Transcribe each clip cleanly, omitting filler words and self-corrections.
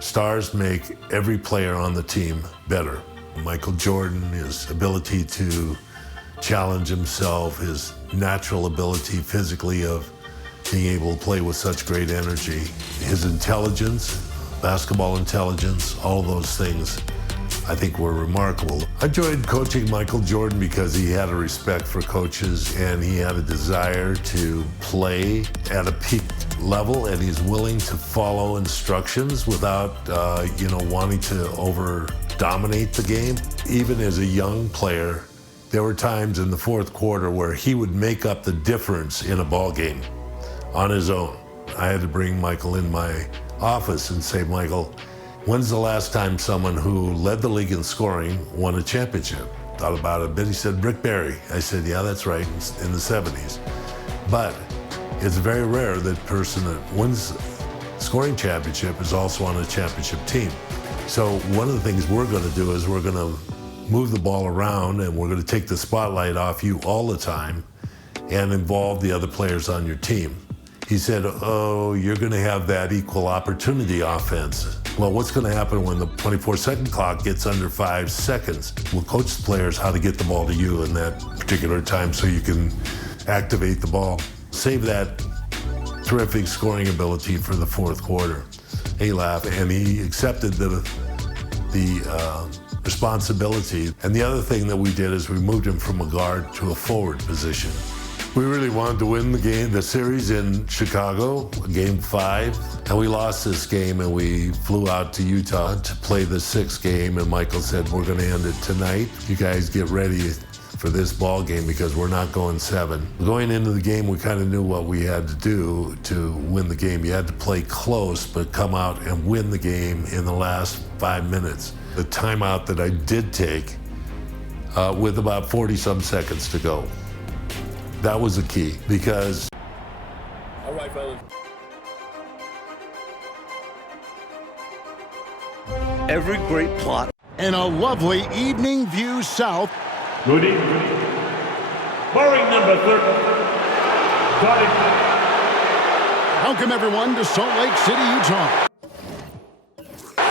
Stars make every player on the team better. Michael Jordan, his ability to challenge himself, his natural ability physically of being able to play with such great energy, his intelligence, basketball intelligence, all of those things I think were remarkable. I enjoyed coaching Michael Jordan because he had a respect for coaches and he had a desire to play at a peak level, and he's willing to follow instructions without, wanting to over-dominate the game. Even as a young player, there were times in the fourth quarter where he would make up the difference in a ball game on his own. I had to bring Michael in my office and say, Michael, when's the last time someone who led the league in scoring won a championship? Thought about it a bit. He said, Rick Barry. I said, yeah, that's right, in the 70s. But it's very rare that person that wins scoring championship is also on a championship team. So one of the things we're going to do is we're going to move the ball around and we're going to take the spotlight off you all the time and involve the other players on your team. He said, oh, you're going to have that equal opportunity offense. Well, what's going to happen when the 24-second clock gets under 5 seconds? We'll coach the players how to get the ball to you in that particular time so you can activate the ball. Save that terrific scoring ability for the fourth quarter. He laughed, and he accepted the responsibility. And the other thing that we did is we moved him from a guard to a forward position. We really wanted to win the series in Chicago, game 5, and we lost this game, and we flew out to Utah to play the 6th game, and Michael said, we're going to end it tonight. You guys get ready for this ball game because we're not going 7. Going into the game, we kind of knew what we had to do to win the game. You had to play close, but come out and win the game in the last 5 minutes. The timeout that I did take with about 40-some seconds to go. That was the key, because... All right, fellas. Every great plot. And a lovely evening view south. Good evening. Barring number 30. Welcome, everyone, to Salt Lake City, Utah.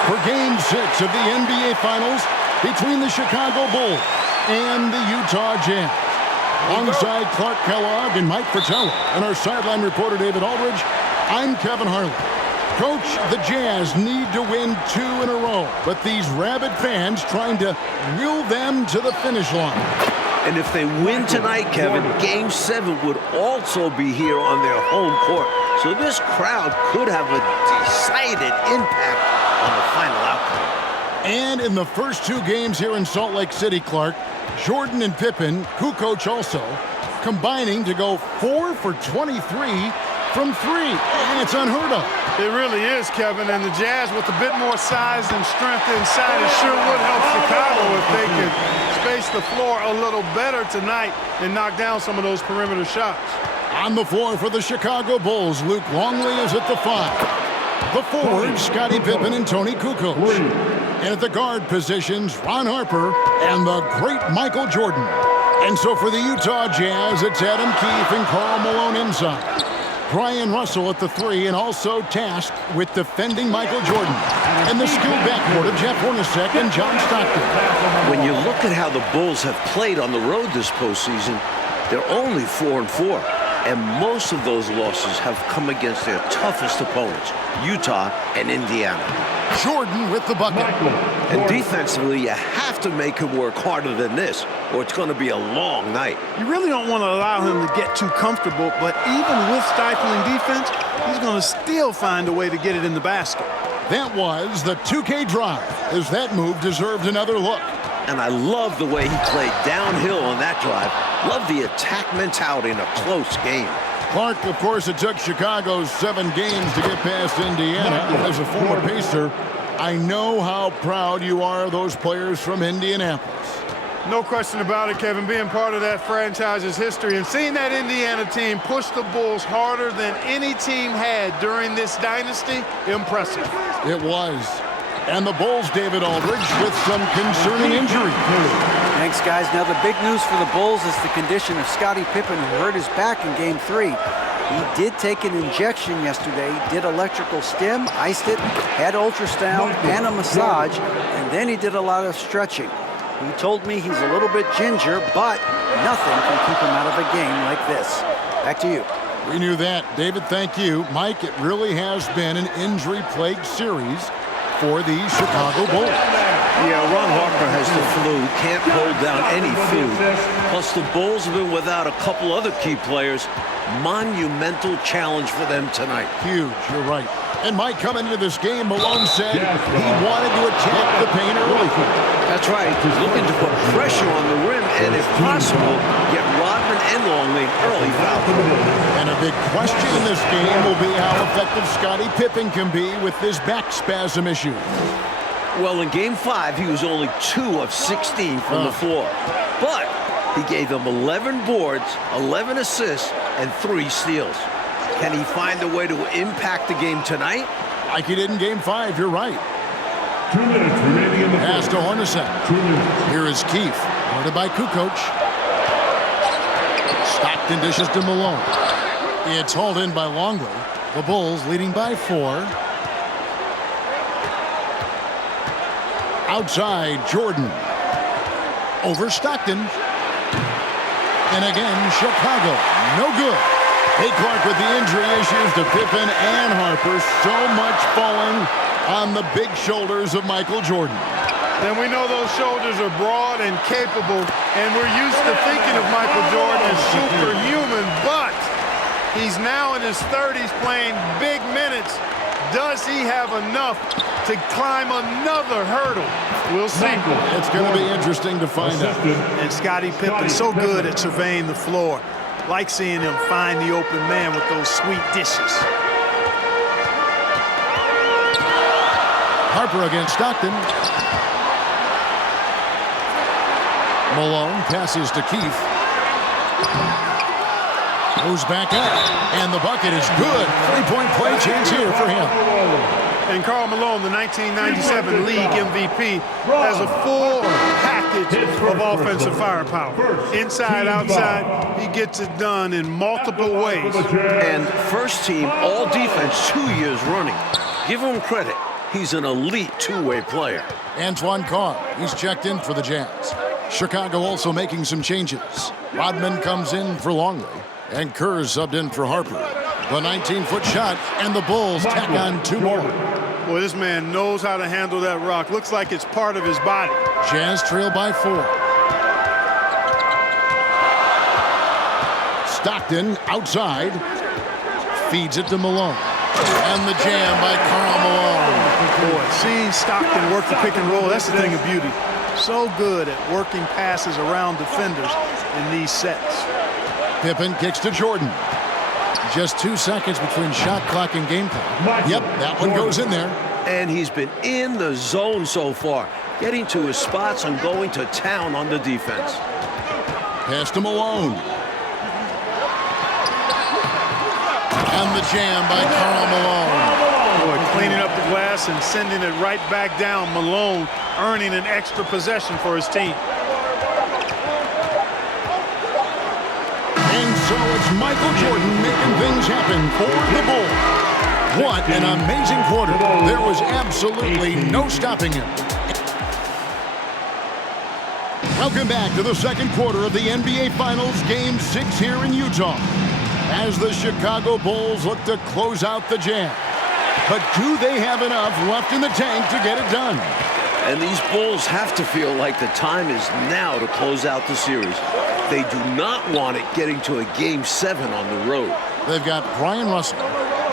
For Game 6 of the NBA Finals between the Chicago Bulls and the Utah Jazz. Alongside Clark Kellogg and Mike Fratello and our sideline reporter David Aldridge, I'm Kevin Harlan. Coach, the Jazz need to win 2 in a row, but these rabid fans trying to will them to the finish line. And if they win tonight, Kevin, Game 7 would also be here on their home court. So this crowd could have a decided impact on the final outcome. And in the first 2 games here in Salt Lake City, Clark, Jordan and Pippen, Kukoc also, combining to go 4 for 23 from 3. And it's unheard of. It really is, Kevin. And the Jazz, with a bit more size and strength inside, it sure would help Chicago if they could space the floor a little better tonight and knock down some of those perimeter shots. On the floor for the Chicago Bulls, Luke Longley is at the 5. The forwards, Scottie Pippen and Tony Kukoc. And at the guard positions, Ron Harper and the great Michael Jordan. And so for the Utah Jazz, it's Adam Keefe and Karl Malone inside. Brian Russell at the 3, and also tasked with defending Michael Jordan. And the skilled backcourt of Jeff Hornacek and John Stockton. When you look at how the Bulls have played on the road this postseason, they're only 4-4. And most of those losses have come against their toughest opponents, Utah and Indiana. Jordan with the bucket. And defensively, you have to make him work harder than this, or it's going to be a long night. You really don't want to allow him to get too comfortable, but even with stifling defense, he's going to still find a way to get it in the basket. That was the 2K drive, as that move deserved another look. And I love the way he played downhill on that drive. Love the attack mentality in a close game. Clark, of course, it took Chicago 7 games to get past Indiana. As a former Pacer, I know how proud you are of those players from Indianapolis. No question about it, Kevin. Being part of that franchise's history and seeing that Indiana team push the Bulls harder than any team had during this dynasty, impressive. It was. And the Bulls, David Aldridge, with some concerning injury. Thanks, guys. Now, the big news for the Bulls is the condition of Scottie Pippen, who hurt his back in Game 3. He did take an injection yesterday, did electrical stim, iced it, had ultrasound and a massage, and then he did a lot of stretching. He told me he's a little bit ginger, but nothing can keep him out of a game like this. Back to you. We knew that. David, thank you. Mike, it really has been an injury-plagued series for the Chicago Bulls. Yeah, Ron Harper has the flu, can't hold down any food. Plus, the Bulls have been without a couple other key players. Monumental challenge for them tonight. Huge, you're right. And Mike, coming into this game, Malone said he wanted to attack the paint early. That's right. He's looking to put pressure on the rim and, if possible, get Rodman and Longley early foul. And a big question in this game will be how effective Scottie Pippen can be with this back spasm issue. Well, in Game 5, he was only 2 of 16 from the floor. But he gave them 11 boards, 11 assists, and 3 steals. Can he find a way to impact the game tonight? Like he did in Game 5, you're right. 2 minutes remaining in the Pass to Hornacek. 2 minutes. Here is Keefe, guarded by Kukoc. Stockton dishes to Malone. It's hauled in by Longley. The Bulls leading by 4. Outside, Jordan. Over Stockton. And again, Chicago. No good. Hey, Clark, with the injury issues to Pippen and Harper, so much falling on the big shoulders of Michael Jordan. Then we know those shoulders are broad and capable, and we're used to thinking of Michael Jordan as superhuman, but he's now in his 30s playing big minutes. Does he have enough to climb another hurdle? We'll see. It's going to be interesting to find out. And Scottie Pippen so good at surveying the floor. Like seeing him find the open man with those sweet dishes. Harper against Stockton. Malone passes to Keefe. Goes back up, and the bucket is good. 3-point play chance here for him. And Karl Malone, the 1997 league MVP, has a full package of offensive firepower. Inside, outside, he gets it done in multiple ways. And first team all defense 2 years running. Give him credit. He's an elite two-way player. Antoine Carr, he's checked in for the Jazz. Chicago also making some changes. Rodman comes in for Longley, and Kerr subbed in for Harper. The 19-foot shot, and the Bulls tack on 2 more. Boy, this man knows how to handle that rock. Looks like it's part of his body. Jazz trail by 4. Stockton outside. Feeds it to Malone. And the jam by Karl Malone. Boy, seeing Stockton work the pick and roll, that's the thing of beauty. So good at working passes around defenders in these sets. Pippen kicks to Jordan. Just 2 seconds between shot clock and game clock. Yep, that one goes in there. And he's been in the zone so far, getting to his spots and going to town on the defense. Pass to Malone. And the jam by Karl Malone. Boy, cleaning up the glass and sending it right back down. Malone earning an extra possession for his team. And so it's Michael Jordan making things happen for the Bulls. What an amazing quarter. There was absolutely no stopping him. Welcome back to the second quarter of the NBA Finals, Game 6 here in Utah, as the Chicago Bulls look to close out the Jazz. But do they have enough left in the tank to get it done? And these Bulls have to feel like the time is now to close out the series. They do not want it getting to a Game 7 on the road. They've got Brian Russell.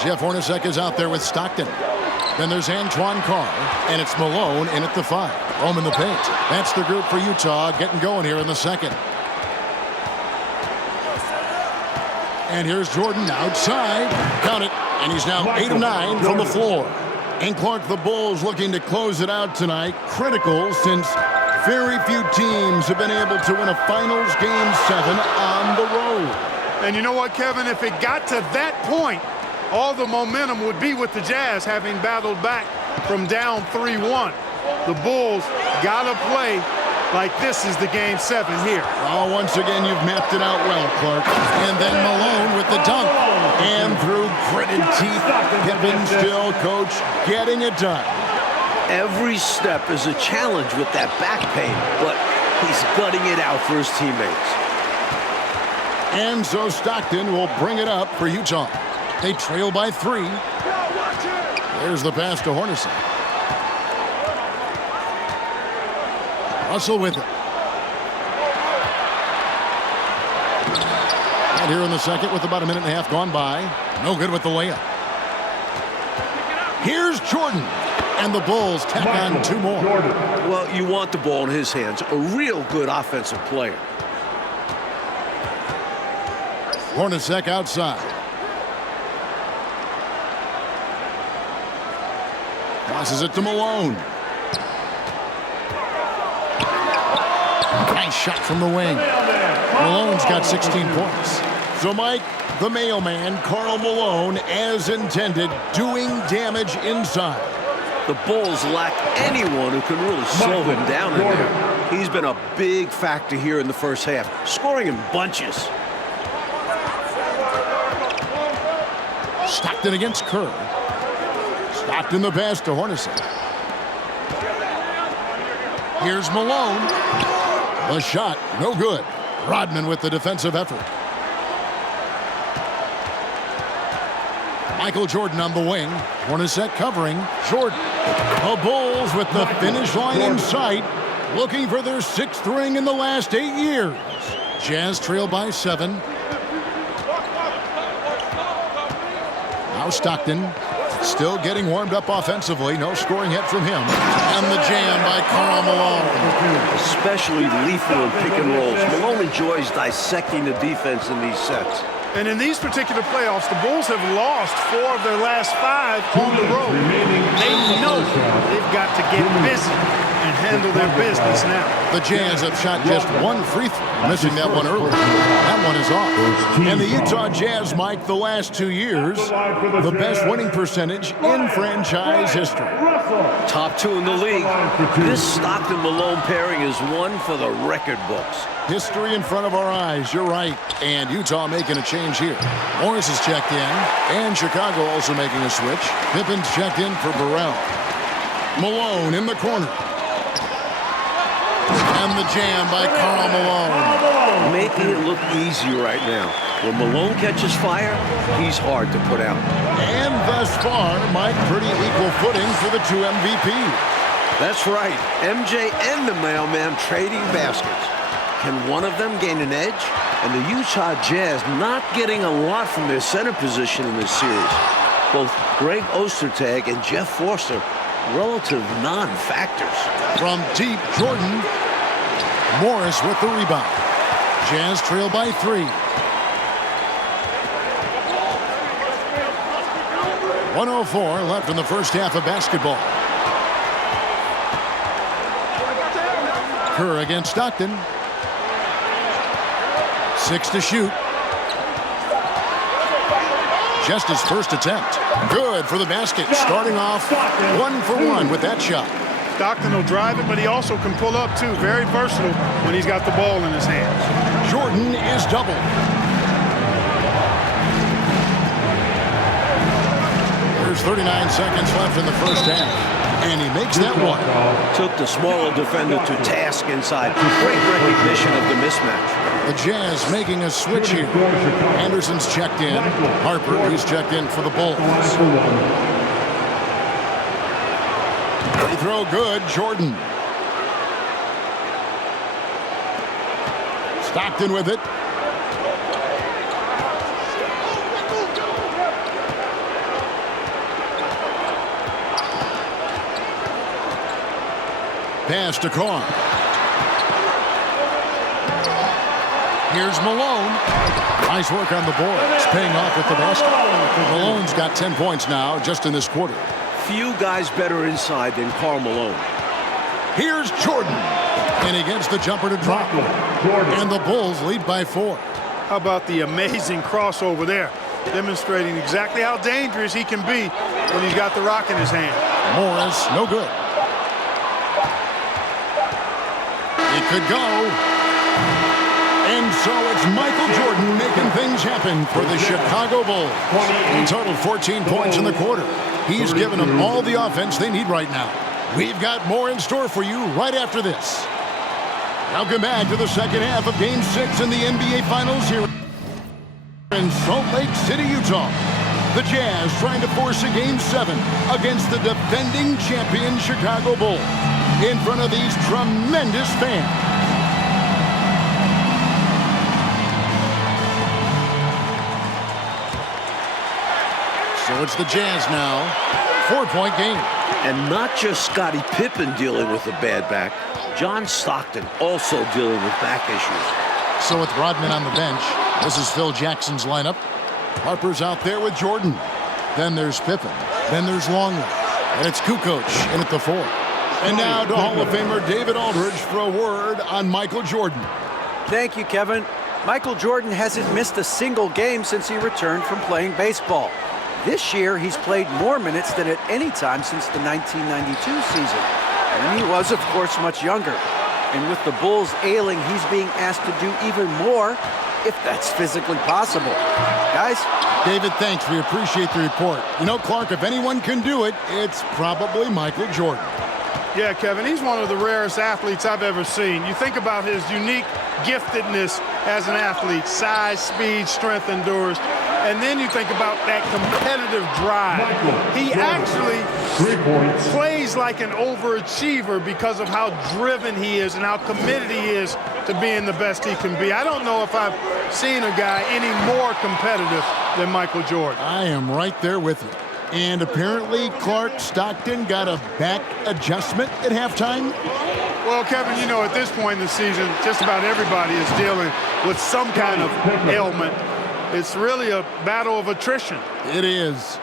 Jeff Hornacek is out there with Stockton. Then there's Antoine Carr, and it's Malone in at the 5. Home in the paint. That's the group for Utah getting going here in the second. And here's Jordan outside. Count it. And he's now 8 of 9 from the floor. And Clark, the Bulls looking to close it out tonight. Critical, since very few teams have been able to win a finals Game 7 on the road. And you know what, Kevin? If it got to that point, all the momentum would be with the Jazz, having battled back from down 3-1. The Bulls got to play like this is the Game 7 here. Oh, once again, you've mapped it out well, Clark. And then Malone with the dunk. And through gritted teeth, Pippen still, coach, getting it done. Every step is a challenge with that back pain, but he's gutting it out for his teammates. And so Stockton will bring it up for Utah. They trail by 3. There's the pass to Hornacek. Russell with it. And here in the second with about a minute and a half gone by. No good with the layup. Here's Jordan. And the Bulls tack on 2 more. Well, you want the ball in his hands. A real good offensive player. Hornacek outside. Passes it to Malone. Nice shot from the wing. Malone's got 16 points. So, Mike, the mailman, Karl Malone, as intended, doing damage inside. The Bulls lack anyone who can really slow him down in there. He's been a big factor here in the first half, scoring in bunches. Stockton against Kerr. Stockton the pass to Hornacek. Here's Malone. The shot, no good. Rodman with the defensive effort. Michael Jordan on the wing. Hornacek covering. Jordan. The Bulls with the finish line in sight, looking for their 6th ring in the last 8 years. Jazz trail by 7. Now Stockton still getting warmed up offensively. No scoring yet from him. And the jam by Karl Malone. Especially lethal in pick and rolls. Malone enjoys dissecting the defense in these sets. And in these particular playoffs, the Bulls have lost 4 of their last 5 on the road. They know they've got to get busy and handle their business now. The Jazz have shot just 1 free throw, missing that one early. That one is off. And the Utah Jazz, Mike, the last 2 years, the best winning percentage in franchise history. Top 2 in the league. This Stockton-Malone pairing is one for the record books. History in front of our eyes, you're right. And Utah making a change here. Morris is checked in, and Chicago also making a switch. Pippen's checked in for Burrell. Malone in the corner. And the jam by Karl Malone. Making it look easy right now. When Malone catches fire, he's hard to put out. And thus far, Mike, pretty equal footing for the 2 MVPs. That's right. MJ and the mailman trading baskets. Can one of them gain an edge? And the Utah Jazz not getting a lot from their center position in this series. Both Greg Ostertag and Jeff Forster, relative non-factors. From deep, Jordan. Morris with the rebound. Jazz trail by 3. 1:04 left in the first half of basketball. Kerr against Stockton. 6 to shoot. Just his first attempt. Good for the basket. Starting off 1 for 1 with that shot. Stockton will drive it, but he also can pull up, too. Very versatile when he's got the ball in his hands. Jordan is doubled. There's 39 seconds left in the first half. And he makes that one. Took the smaller defender to task inside. Great recognition of the mismatch. The Jazz making a switch here. Anderson's checked in. Harper, who's checked in for the Bulls. Free throw good, Jordan. Stockton with it. Pass to Carr. Here's Malone. Nice work on the board. It's paying off with the basket. Malone's got 10 points now just in this quarter. Few guys better inside than Karl Malone. Here's Jordan. And he gets the jumper to drop. And the Bulls lead by 4. How about the amazing crossover there? Demonstrating exactly how dangerous he can be when he's got the rock in his hand. Morris, no good. It could go. And so it's Michael Jordan making things happen for the Chicago Bulls. In total, 14 points in the quarter. He's given them all the offense they need right now. We've got more in store for you right after this. Welcome back to the second half of Game 6 in the NBA Finals here in Salt Lake City, Utah. The Jazz trying to force a Game 7 against the defending champion Chicago Bulls in front of these tremendous fans. So it's the Jazz now. 4-point game. And not just Scottie Pippen dealing with a bad back. John Stockton also dealing with back issues. So with Rodman on the bench, this is Phil Jackson's lineup. Harper's out there with Jordan. Then there's Pippen. Then there's Longley. And it's Kukoc in at the 4. And now to Hall of Famer David Aldridge for a word on Michael Jordan. Thank you, Kevin. Michael Jordan hasn't missed a single game since he returned from playing baseball. This year, he's played more minutes than at any time since the 1992 season. And he was, of course, much younger. And with the Bulls ailing, he's being asked to do even more, if that's physically possible. Guys? David, thanks. We appreciate the report. You know, Clark, if anyone can do it, it's probably Michael Jordan. Yeah, Kevin, he's one of the rarest athletes I've ever seen. You think about his unique giftedness as an athlete, size, speed, strength, endurance. And then you think about that competitive drive. He actually plays like an overachiever because of how driven he is and how committed he is to being the best he can be. I don't know if I've seen a guy any more competitive than Michael Jordan. I am right there with you. And apparently Clark Stockton got a back adjustment at halftime. Well, Kevin, you know, at this point in the season, just about everybody is dealing with some kind of ailment. It's really a battle of attrition. It is.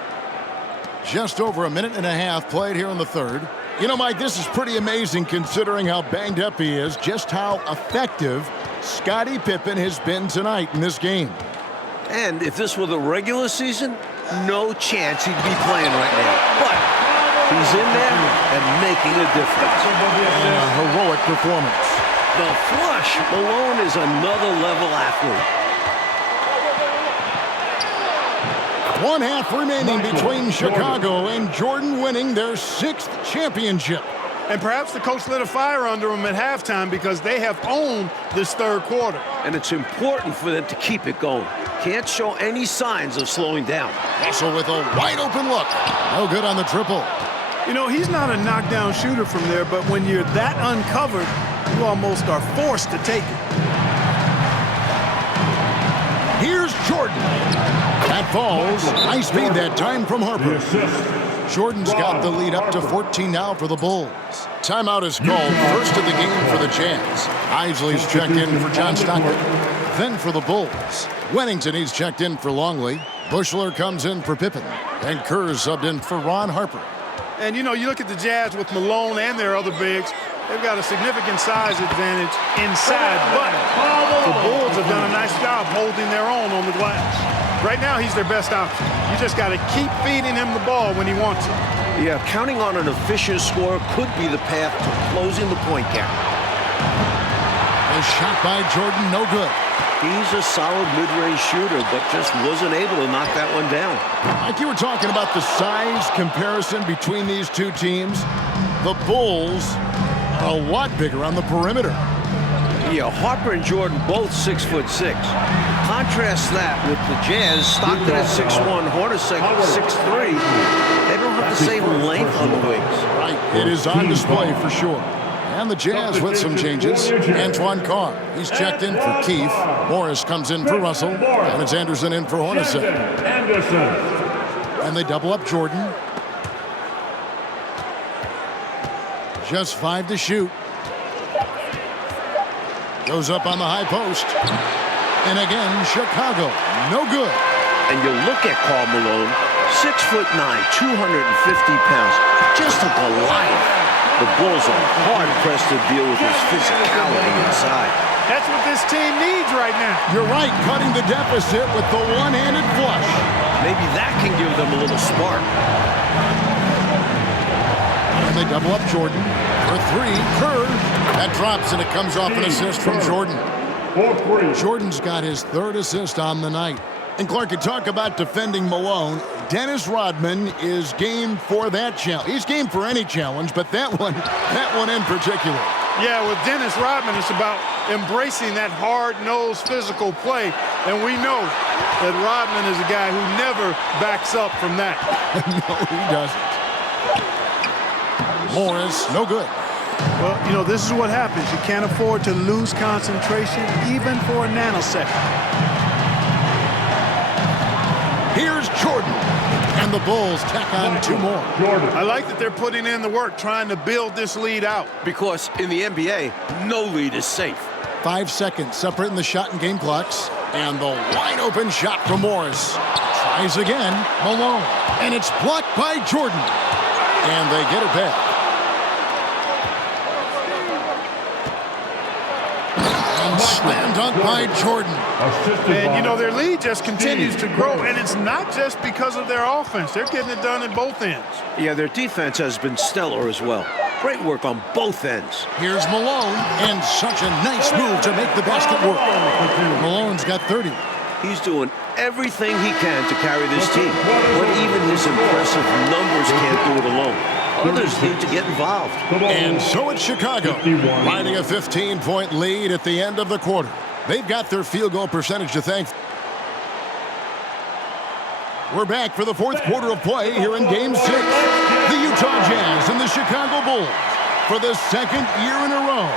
Just over a minute and a half played here in the third. You know, Mike, this is pretty amazing considering how banged up he is, just how effective Scottie Pippen has been tonight in this game. And if this were the regular season, no chance he'd be playing right now. But he's in there and making a difference. And a heroic performance. The flush. Malone is another level athlete. 1 half remaining between Chicago and Jordan winning their 6th championship. And perhaps the coach lit a fire under them at halftime because they have owned this third quarter. And it's important for them to keep it going. Can't show any signs of slowing down. Also with a wide-open look. No good on the triple. You know, he's not a knockdown shooter from there, but when you're that uncovered, you almost are forced to take it. Here's Jordan. That falls. High speed that time from Harper. Jordan's got the lead up to 14 now for the Bulls. Timeout is called. First of the game for the Jazz. Isley's checked in for John Stockton. Then for the Bulls, Wennington, he's checked in for Longley. Bushler comes in for Pippen. And Kerr's subbed in for Ron Harper. And, you know, you look at the Jazz with Malone and their other bigs, they've got a significant size advantage inside, but the Bulls have done a nice job holding their own on the glass. Right now, he's their best option. You just got to keep feeding him the ball when he wants it. Yeah, counting on an efficient score could be the path to closing the point gap. A shot by Jordan, no good. He's a solid mid-range shooter, but just wasn't able to knock that one down. Like you were talking about the size comparison between these two teams, the Bulls are a lot bigger on the perimeter. Yeah, Harper and Jordan both 6'6". Contrast that with the Jazz, Stockton at 6'1", Hornacek at 6'3". They don't have the same length on the wings. Right, it is on display for sure. And the Jazz with some changes. Antoine Carr, he's checked in for Keith. Morris comes in for Russell. And it's Anderson in for Hornacek. And they double up Jordan. Just 5 to shoot. Goes up on the high post. And again, Chicago, no good. And you look at Karl Malone, 6'9", 250 pounds, just a Goliath. The Bulls are hard-pressed to deal with his physicality inside. That's what this team needs right now. You're right, cutting the deficit with the one-handed flush. Maybe that can give them a little spark. And they double up Jordan. For three, Kerr. That drops, and it comes off an assist from Jordan. Jordan's got his third assist on the night. And Clark, you talk about defending Malone. Dennis Rodman is game for that challenge. He's game for any challenge, but that one in particular. Yeah, with Dennis Rodman, it's about embracing that hard-nosed physical play. And we know that Rodman is a guy who never backs up from that. No, he doesn't. Morris, no good. Well, you know, this is what happens. You can't afford to lose concentration even for a nanosecond. Here's Jordan. And the Bulls tack on two more. I like that they're putting in the work trying to build this lead out. Because in the NBA, no lead is safe. 5 seconds separating the shot and game clocks. And the wide open shot from Morris. Tries again. Malone. And it's blocked by Jordan. And they get it back. And slam dunk by Jordan. And, you know, their lead just continues to grow, and it's not just because of their offense. They're getting it done in both ends. Yeah, their defense has been stellar as well. Great work on both ends. Here's Malone, and such a nice move to make the basket work. Malone's got 30. He's doing everything he can to carry this team, but even his impressive numbers can't do it alone. Others need to get involved. And so it's Chicago, riding a 15-point lead at the end of the quarter. They've got their field goal percentage to thank. We're back for the fourth quarter of play here in Game 6. The Utah Jazz and the Chicago Bulls, for the second year in a row,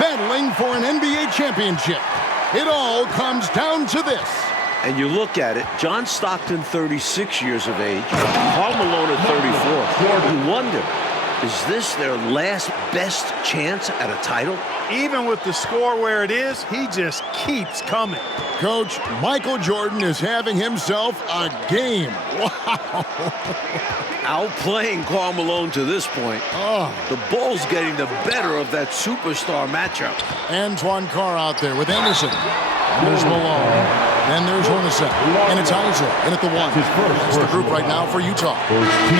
battling for an NBA championship. It all comes down to this. And you look at it, John Stockton, 36 years of age, Karl Malone at 34. You wonder, is this their last best chance at a title? Even with the score where it is, he just keeps coming. Coach, Michael Jordan is having himself a game. Wow. Outplaying Karl Malone to this point. The Bulls getting the better of that superstar matchup. Antoine Carr out there with Anderson. There's Malone. Then there's Hornacek. And it's Isaac in at the one. That's the group right now for Utah.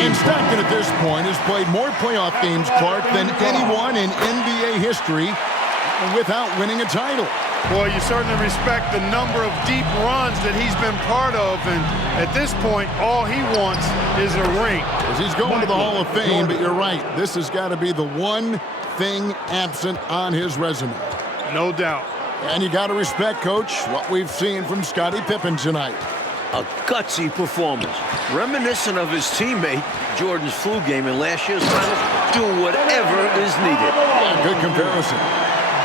And Stockton at this point has played more playoff games, Clark, than anyone in NBA history without winning a title. Boy, you certainly respect the number of deep runs that he's been part of. And at this point, all he wants is a ring. As he's going to the Hall of Fame, but you're right. This has got to be the one thing absent on his resume. No doubt. And you got to respect, Coach, what we've seen from Scottie Pippen tonight. A gutsy performance, reminiscent of his teammate Jordan's flu game in last year's finals. Do whatever is needed. Yeah, good comparison.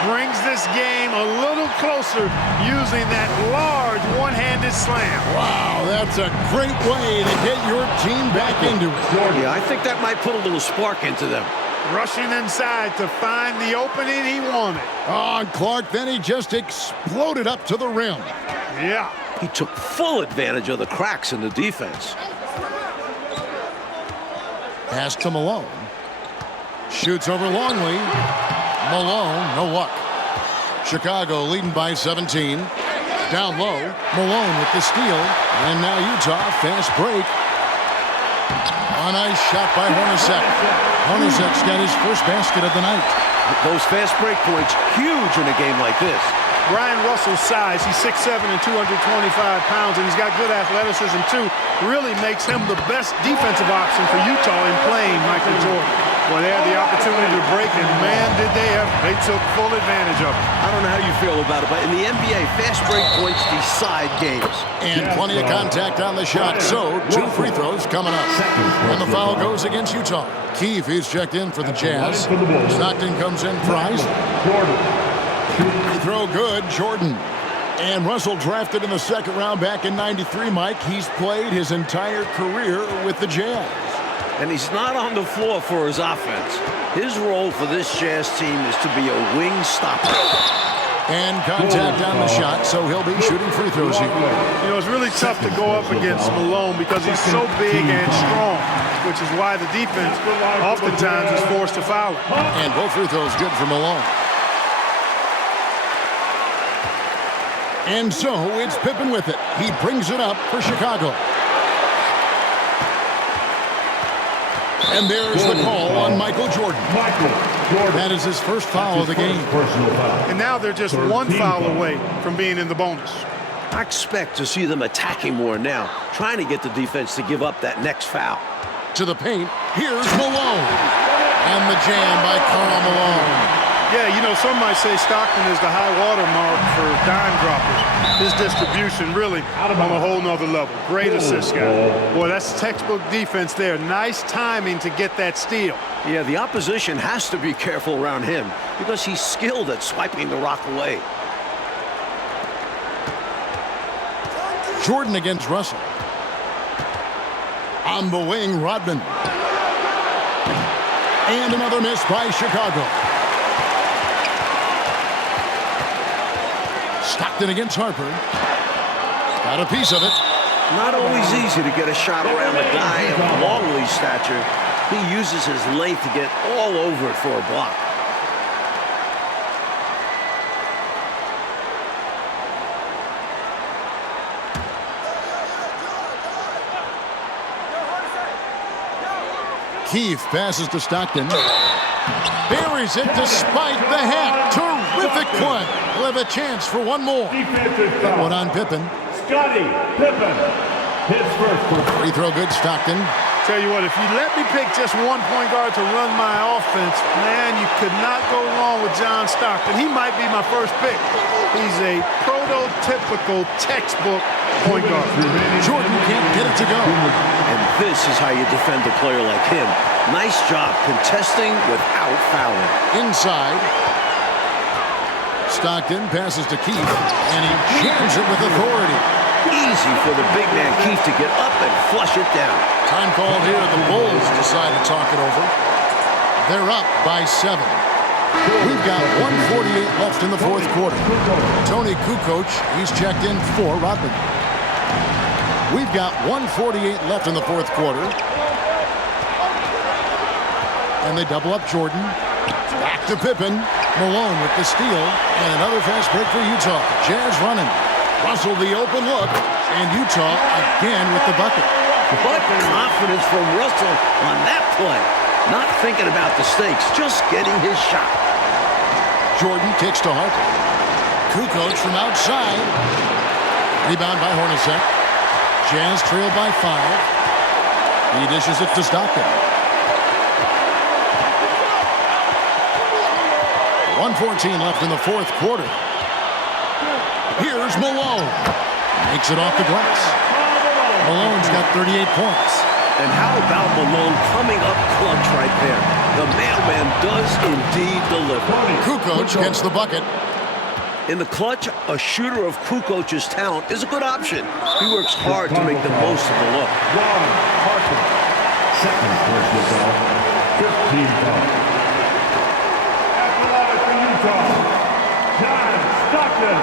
Brings this game a little closer using that large one-handed slam. Wow, that's a great way to get your team back into it. Yeah, I think that might put a little spark into them. Rushing inside to find the opening he wanted. Oh, and Clark, then he just exploded up to the rim. Yeah. He took full advantage of the cracks in the defense. Pass to Malone. Shoots over Longley. Malone, no luck. Chicago leading by 17. Down low, Malone with the steal. And now Utah, fast break. A nice shot by Hornacek. Hornacek's got his first basket of the night. Those fast break points, huge in a game like this. Brian Russell's size, he's 6'7" and 225 pounds, and he's got good athleticism too. Really makes him the best defensive option for Utah in playing Michael Jordan. Well, they had the opportunity to break, and man, did they ever. They took full advantage of it. I don't know how you feel about it, but in the NBA, fast break points decide games. And plenty of contact on the shot, so 2 free throws coming up. And the foul goes against Utah. Keefe is checked in for the Jazz. Stockton comes in for Isaac. Free throw good, Jordan. And Russell drafted in the second round back in '93, Mike. He's played his entire career with the Jazz. And he's not on the floor for his offense. His role for this Jazz team is to be a wing stopper. And contact on the shot, so he'll be shooting free throws here. You know, it's really tough to go up against Malone because he's so big and strong, which is why the defense oftentimes is forced to foul him. And both free throws good for Malone. And so it's Pippen with it. He brings it up for Chicago. And there's the call on Michael Jordan. That is his first foul of the game. And now they're just one foul away from being in the bonus. I expect to see them attacking more now, trying to get the defense to give up that next foul. To the paint, here's Malone. And the jam by Karl Malone. Yeah, you know, some might say Stockton is the high water mark for dime droppers. His distribution really on a whole nother level. Great assist guy. Boy, that's textbook defense there. Nice timing to get that steal. Yeah, the opposition has to be careful around him because he's skilled at swiping the rock away. Jordan against Russell. On the wing, Rodman. And another miss by Chicago. Stockton against Harper. Got a piece of it. Not always easy to get a shot around a guy of Longley's stature. He uses his length to get all over it for a block. Keith passes to Stockton. Buries it despite the hat. Terrific play. We'll have a chance for one more. That one on Pippen. Scottie Pippen. His first Free throw good, Stockton. Tell you what, if you let me pick just one point guard to run my offense, man, you could not go wrong with John Stockton. He might be my first pick. He's a prototypical textbook point guard. Jordan can't get it to go. And this is how you defend a player like him. Nice job contesting without fouling. Inside. Stockton passes to Keith, and he jams it with authority. Easy for the big man Keith to get up and flush it down. Time called here. The Bulls decide to talk it over. They're up by 7. We've got 1:48 left in the fourth quarter. Tony Kukoc, he's checked in for Rodman. We've got 1:48 left in the fourth quarter. And they double up Jordan. Back to Pippen. Malone with the steal. And another fast break for Utah. Jazz running. Russell the open look. And Utah again with the bucket. What confidence from Russell on that play. Not thinking about the stakes, just getting his shot. Jordan kicks to Harper. Kukoc from outside. Rebound by Hornacek. Jazz trailed by 5. He dishes it to Stockton. 1:14 left in the fourth quarter. Here's Malone. Makes it off the glass. Malone's got 38 points. And how about Malone coming up clutch right there? The mailman does indeed deliver. Kukoc gets the bucket. In the clutch, a shooter of Kukoc's talent is a good option. He works hard to make the most of the look. Ron Harper. Second personal foul. 15 foul. At the line for Utah. John Stockton.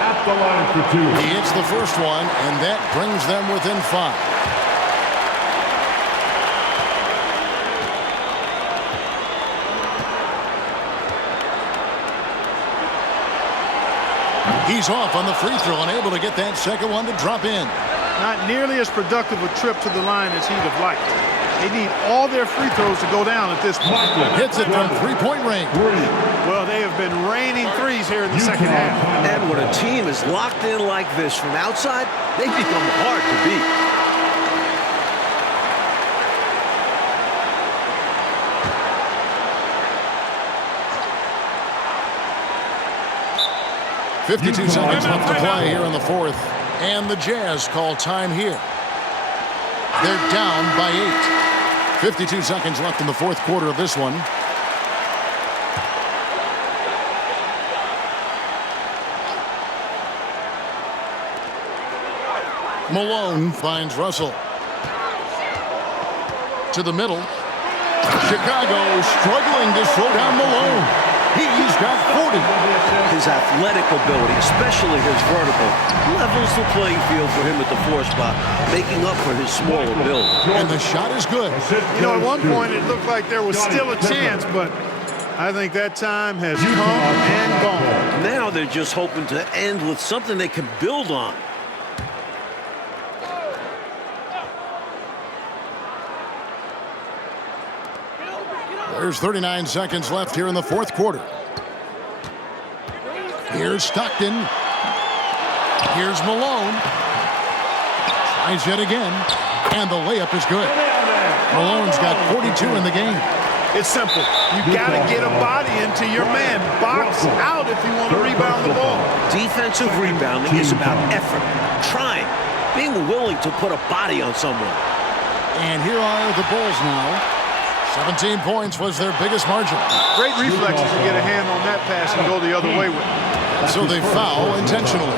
At the line for 2. He hits the first one, and that brings them within 5. He's off on the free throw, unable to get that second one to drop in. Not nearly as productive a trip to the line as he'd have liked. They need all their free throws to go down at this point. Hits it from three-point range. Well, they have been raining threes here in the second half. And when a team is locked in like this from outside, they become hard to beat. .52 seconds left to play here in the fourth. And the Jazz call time here. They're down by 8. 52 seconds left in the fourth quarter of this one. Malone finds Russell. To the middle. Chicago struggling to slow down Malone. He's got 40. His athletic ability, especially his vertical, levels the playing field for him at the 4 spot, making up for his smaller build. And the shot is good. You know, at one point it looked like there was still a chance, but I think that time has come and gone. Now they're just hoping to end with something they can build on. There's 39 seconds left here in the fourth quarter. Here's Stockton. Here's Malone. Tries yet again. And the layup is good. Malone's got 42 in the game. It's simple. You got to get a body into your man. Box out if you want to rebound the ball. Defensive rebounding is about effort, trying, being willing to put a body on someone. And here are the Bulls now. 17 points was their biggest margin. Great reflexes to get a hand on that pass and go the other way with it. So they foul intentionally.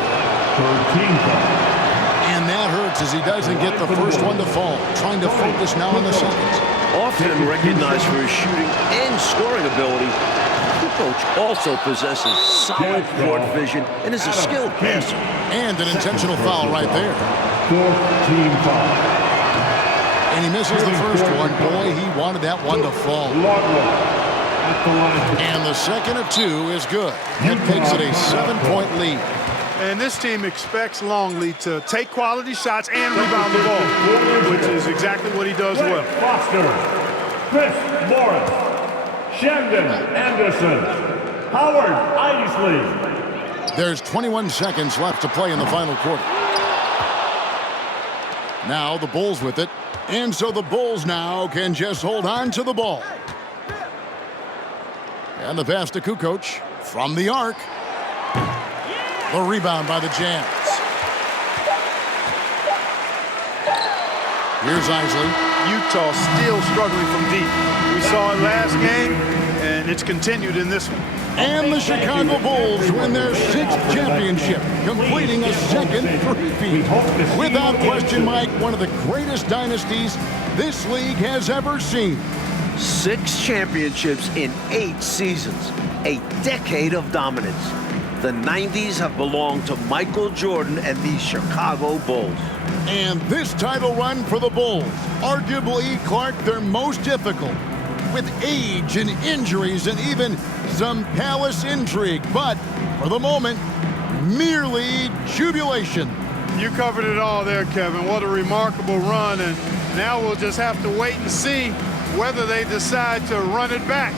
And that hurts as he doesn't get the first one to fall. Trying to focus now on the seconds. Often recognized for his shooting and scoring ability, the coach also possesses solid court vision and is a skilled passer. And an intentional foul right there. Fourth team foul. And he misses the first one. Boy, he wanted that one to fall. And the second of two is good. That makes it a 7-point lead. And this team expects Longley to take quality shots and rebound the ball, which is exactly what he does well. Foster, Chris Morris, Shandon Anderson, Howard Isley. There's 21 seconds left to play in the final quarter. Now the Bulls with it. And so the Bulls now can just hold on to the ball. And the pass to Kukoc from the arc. The rebound by the Jazz. Here's Isley. Utah still struggling from deep. We saw it last game, and it's continued in this one. And the Chicago Bulls win their 6th championship, completing a second three-peat. Without question, Mike, one of the greatest dynasties this league has ever seen. 6 championships in 8 seasons, a decade of dominance. The 90s have belonged to Michael Jordan and the Chicago Bulls. And this title run for the Bulls, arguably, Clark, their most difficult, with age and injuries and even some palace intrigue. But for the moment, merely jubilation. You covered it all there, Kevin. What a remarkable run, and now we'll just have to wait and see whether they decide to run it back.